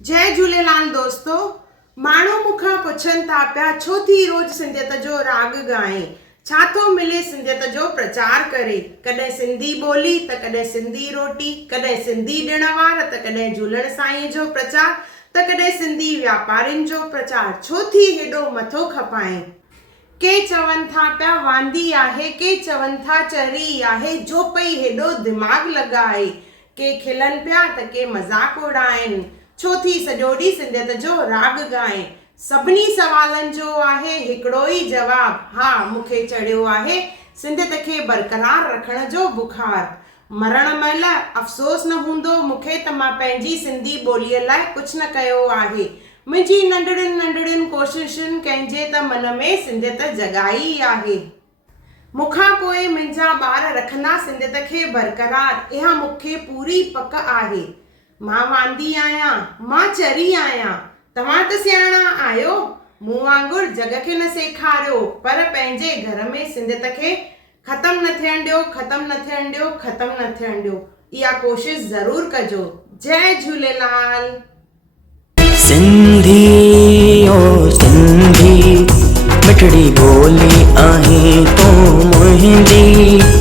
जय झूलेलाल दोस्तों। माण्हू मूंखां पुछनि था पिया छो थी रोज़ सिंधियत जो राग गाए, छा थो मिले सिंधियत जो प्रचार करे। कॾहिं सिंधी ॿोली त कॾहिं सिंधी रोटी, कॾहिं सिंधी ॾिण वार त कॾहिं झूलण साईं जो प्रचार त कॾहिं सिंधी व्यापारियुनि जो प्रचार। छो थी हेॾो मथो खपाए। के चवनि था पिया वांदी आहे, के चवनि था चरी आहे, जो पई हेॾो दिमाग़ लॻाए। के खिलनि पिया त के मज़ाक उड़ाइनि, छो थी सॼो ॾींहुं सिंधियत जो राग गाए। सभिनी सवालनि जो आहे हिकिड़ो ई जवाब, हा मूंखे चढ़ियो आहे सिंधियत खे बरक़रार रखण जो बुखार। मरण महिल अफ़सोस न हूंदो मूंखे त मां पंहिंजी सिंधी ॿोलीअ लाइ कुझु न कयो आहे। मुंहिंजी नंढड़ियुनि कोशिशुनि कंहिंजे त मन में सिंधियत जगाई आहे। मूंखां पोइ मुंहिंजा ॿार रखंदा सिंधियत खे बरक़रार, इहा मूंखे पूरी पक आहे। मां वांदी आहियां, मां चरी आहियां, तव्हां त सियाणा आहियो। मूं वांगुरु जग खे न सेखारियो, पर पंहिंजे घर में सिंधियत खे ख़तमु न थियण ॾियो, ख़तमु न थियण ॾियो, ख़तमु न थियण ॾियो। इहा कोशिश ज़रूरु कजो। जय झूलेलाल। सिंधी ओ सिंधी मिठड़ी ॿोली आहे तूं मुंहिंजी।